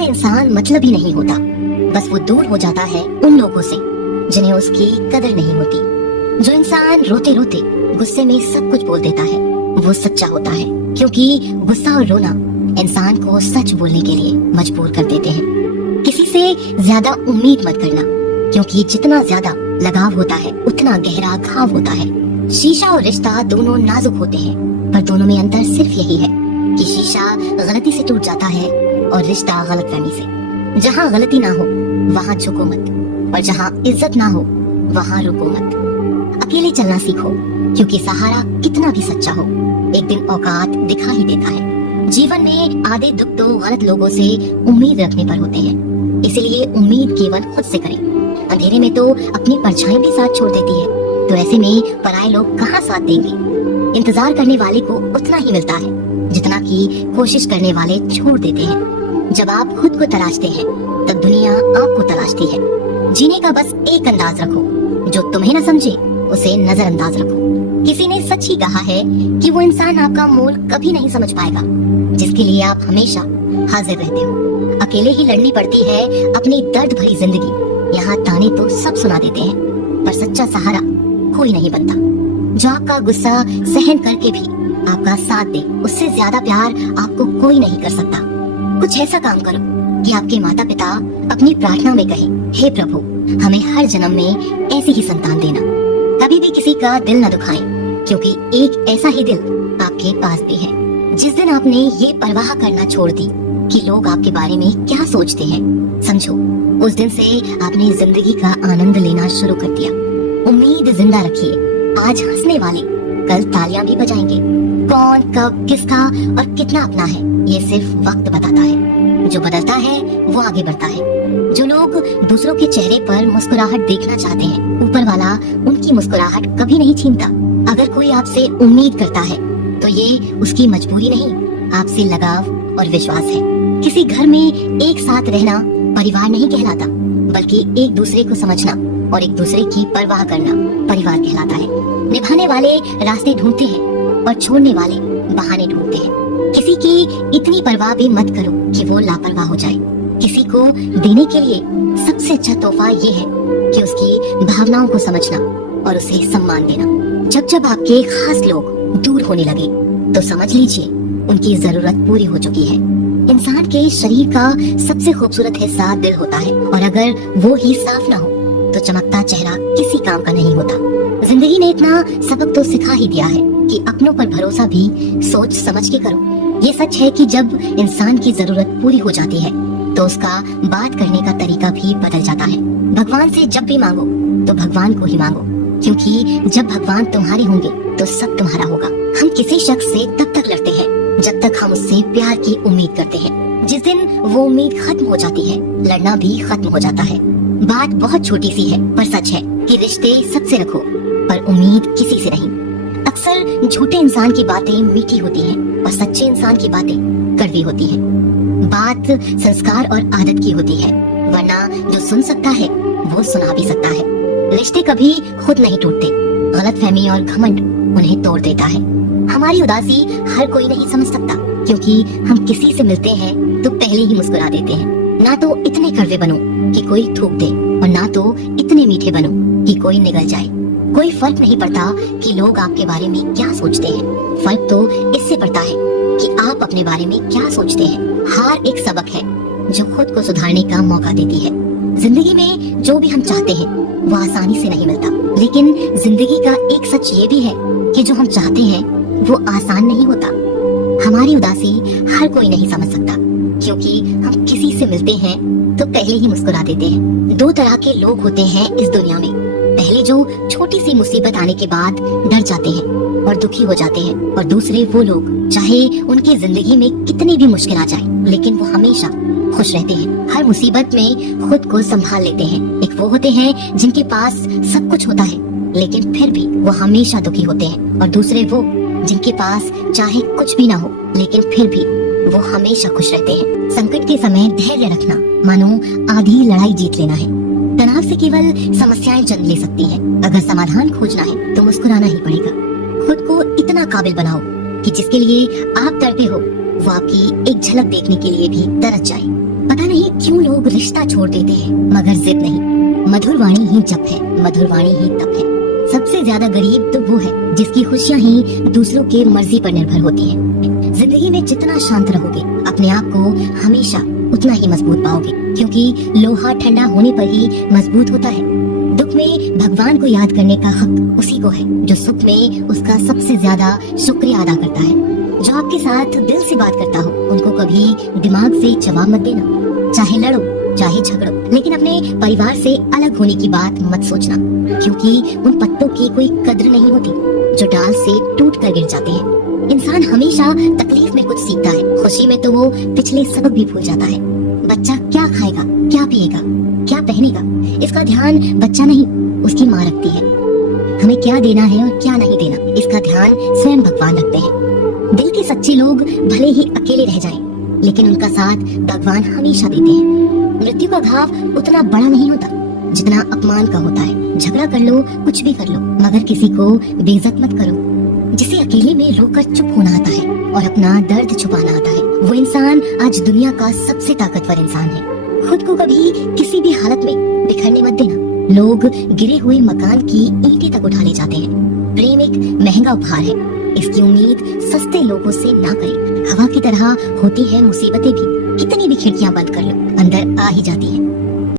अच्छा इंसान मतलब ही नहीं होता, बस वो दूर हो जाता है उन लोगों से जिन्हें उसकी कदर नहीं होती। जो इंसान रोते रोते गुस्से में सब कुछ बोल देता है वो सच्चा होता है, क्योंकि गुस्सा और रोना इंसान को सच बोलने के लिए मजबूर कर देते हैं। किसी से ज्यादा उम्मीद मत करना, क्योंकि जितना ज्यादा लगाव होता है उतना गहरा घाव होता है। शीशा और रिश्ता दोनों नाजुक होते हैं, पर दोनों में अंतर सिर्फ यही है कि शीशा गलती से टूट जाता है और रिश्ता गलतफहमी से। जहाँ गलती ना हो वहाँ झुको मत, और जहाँ इज्जत ना हो वहाँ रुको मत। अकेले चलना सीखो, क्योंकि सहारा कितना भी सच्चा हो एक दिन औकात दिखा ही देता है। जीवन में आधे दुख तो गलत लोगों से उम्मीद रखने पर होते हैं, इसलिए उम्मीद केवल खुद से करें। अंधेरे में तो अपनी परछाई भी साथ छोड़ देती है, तो ऐसे में पराये लोग कहाँ साथ देंगे। इंतजार करने वाले को उतना ही मिलता है जितना कि कोशिश करने वाले छोड़ देते हैं। जब आप खुद को तलाशते हैं तब दुनिया आपको तलाशती है। जीने का बस एक अंदाज रखो, जो तुम्हें न समझे उसे नजरअंदाज रखो। किसी ने सच ही कहा है कि वो इंसान आपका मोल कभी नहीं समझ पाएगा जिसके लिए आप हमेशा हाजिर रहते हो। अकेले ही लड़नी पड़ती है अपनी दर्द भरी जिंदगी। यहाँ ताने तो सब सुना देते हैं, पर सच्चा सहारा कोई नहीं बनता। जो आपका गुस्सा सहन करके भी आपका साथ दे, उससे ज्यादा प्यार आपको कोई नहीं कर सकता। कुछ ऐसा काम करो कि आपके माता पिता अपनी प्रार्थना में कहें, हे प्रभु हमें हर जन्म में ऐसी ही संतान देना। कभी भी किसी का दिल न दुखाएं, क्योंकि एक ऐसा ही दिल आपके पास भी है। जिस दिन आपने ये परवाह करना छोड़ दी कि लोग आपके बारे में क्या सोचते हैं, समझो उस दिन से आपने जिंदगी का आनंद लेना शुरू कर दिया। उम्मीद जिंदा रखिए, आज हंसने वाले कल तालियां भी बजाएंगे। कौन कब किसका और कितना अपना है ये सिर्फ वक्त बताता है। जो बदलता है वो आगे बढ़ता है। जो लोग दूसरों के चेहरे पर मुस्कुराहट देखना चाहते हैं, ऊपर वाला उनकी मुस्कुराहट कभी नहीं छीनता। अगर कोई आपसे उम्मीद करता है तो ये उसकी मजबूरी नहीं, आपसे लगाव और विश्वास है। किसी घर में एक साथ रहना परिवार नहीं कहलाता, बल्कि एक दूसरे को समझना और एक दूसरे की परवाह करना परिवार कहलाता है। निभाने वाले रास्ते ढूंढते हैं और छोड़ने वाले बहाने ढूंढते हैं। किसी की इतनी परवाह भी मत करो कि वो लापरवाह हो जाए। किसी को देने के लिए सबसे अच्छा तोहफा ये है कि उसकी भावनाओं को समझना और उसे सम्मान देना। जब जब आपके खास लोग दूर होने लगे तो समझ लीजिए उनकी जरूरत पूरी हो चुकी है। इंसान के शरीर का सबसे खूबसूरत हिस्सा दिल होता है, और अगर वो ही साफ ना हो तो चमकता चेहरा किसी काम का नहीं होता। जिंदगी ने इतना सबक तो सिखा ही दिया है कि अपनों पर भरोसा भी सोच समझ के करो। ये सच है कि जब इंसान की जरूरत पूरी हो जाती है तो उसका बात करने का तरीका भी बदल जाता है। भगवान से जब भी मांगो तो भगवान को ही मांगो, क्योंकि जब भगवान तुम्हारे होंगे तो सब तुम्हारा होगा। हम किसी शख्स से तब तक लड़ते हैं जब तक हम उससे प्यार की उम्मीद करते हैं। जिस दिन वो उम्मीद खत्म हो जाती है, लड़ना भी खत्म हो जाता है। बात बहुत छोटी सी है, पर सच है कि रिश्ते सबसे रखो, पर उम्मीद किसी से नहीं। अक्सर झूठे इंसान की बातें मीठी होती हैं और सच्चे इंसान की बातें कड़वी होती हैं। बात संस्कार और आदत की होती है, वरना जो सुन सकता है वो सुना भी सकता है। रिश्ते कभी खुद नहीं टूटते, गलतफहमी और घमंड उन्हें तोड़ देता है। हमारी उदासी हर कोई नहीं समझ सकता, क्योंकि हम किसी से मिलते हैं तो पहले ही मुस्कुरा देते हैं। ना तो इतने कड़वे बनो कि कोई थूक दे, और ना तो इतने मीठे बनो कि कोई निगल जाए। कोई फर्क नहीं पड़ता कि लोग आपके बारे में क्या सोचते हैं, फर्क तो इससे पड़ता है कि आप अपने बारे में क्या सोचते हैं। हार एक सबक है जो खुद को सुधारने का मौका देती है। जिंदगी में जो भी हम चाहते हैं वो आसानी से नहीं मिलता, लेकिन जिंदगी का एक सच ये भी है कि जो हम चाहते हैं वो आसान नहीं होता। हमारी उदासी हर कोई नहीं समझ सकता, क्योंकि हम किसी से मिलते हैं तो पहले ही मुस्कुरा देते हैं। दो तरह के लोग होते हैं इस दुनिया में, पहले जो छोटी सी मुसीबत आने के बाद डर जाते हैं और दुखी हो जाते हैं, और दूसरे वो लोग चाहे उनकी जिंदगी में कितनी भी मुश्किल आ जाए लेकिन वो हमेशा खुश रहते हैं, हर मुसीबत में खुद को संभाल लेते हैं। एक वो होते हैं जिनके पास सब कुछ होता है लेकिन फिर भी वो हमेशा दुखी होते हैं, और दूसरे वो जिनके पास चाहे कुछ भी ना हो लेकिन फिर भी वो हमेशा खुश रहते हैं। संकट के समय धैर्य रखना मानो आधी लड़ाई जीत लेना है। तनाव से केवल समस्याएं जन्म ले सकती हैं। अगर समाधान खोजना है तो मुस्कुराना ही पड़ेगा। खुद को इतना काबिल बनाओ कि जिसके लिए आप तड़पे हो वो आपकी एक झलक देखने के लिए भी तरस जाए। पता नहीं क्यों लोग रिश्ता छोड़ देते हैं मगर जिद नहीं। मधुर वाणी ही जप है, मधुर वाणी ही तप है। सबसे ज्यादा गरीब तो वो है जिसकी खुशियाँ ही दूसरों के मर्जी पर निर्भर होती हैं। जिंदगी में जितना शांत रहोगे अपने आप को हमेशा उतना ही मजबूत पाओगे, क्योंकि लोहा ठंडा होने पर ही मजबूत होता है। दुख में भगवान को याद करने का हक उसी को है जो सुख में उसका सबसे ज्यादा शुक्रिया अदा करता है। जो आपके साथ दिल से बात करता हो उनको कभी दिमाग से जवाब मत देना। चाहे लड़ो चाहे झगड़ो, लेकिन अपने परिवार से अलग होने की बात मत सोचना, क्योंकि उन पत्तों की कोई कद्र नहीं होती जो डाल से टूट कर गिर जाते हैं। इंसान हमेशा तकलीफ में कुछ सीखता है, खुशी में तो वो पिछले सबक भी भूल जाता है। बच्चा क्या खाएगा, क्या पिएगा, क्या पहनेगा, इसका ध्यान बच्चा नहीं उसकी माँ रखती है। हमें क्या देना है और क्या नहीं देना, इसका ध्यान स्वयं भगवान रखते हैं। दिल के सच्चे लोग भले ही अकेले रह जाएं, लेकिन उनका साथ भगवान हमेशा देते हैं। मृत्यु का घाव उतना बड़ा नहीं होता जितना अपमान का होता है। झगड़ा कर लो, कुछ भी कर लो, मगर किसी को बेइज्जत मत करो। जिसे अकेले में रोकर चुप होना आता है और अपना दर्द छुपाना आता है, वो इंसान आज दुनिया का सबसे ताकतवर इंसान है। खुद को कभी किसी भी हालत में बिखरने मत देना। लोग गिरे हुए मकान की ईंटें तक उठा ले जाते हैं। प्रेम एक महंगा उपहार है, इसकी उम्मीद सस्ते लोगों से ना करें। हवा की तरह होती है मुसीबतें भी, कितनी भी खिड़कियां बंद कर लो अंदर आ ही जाती है।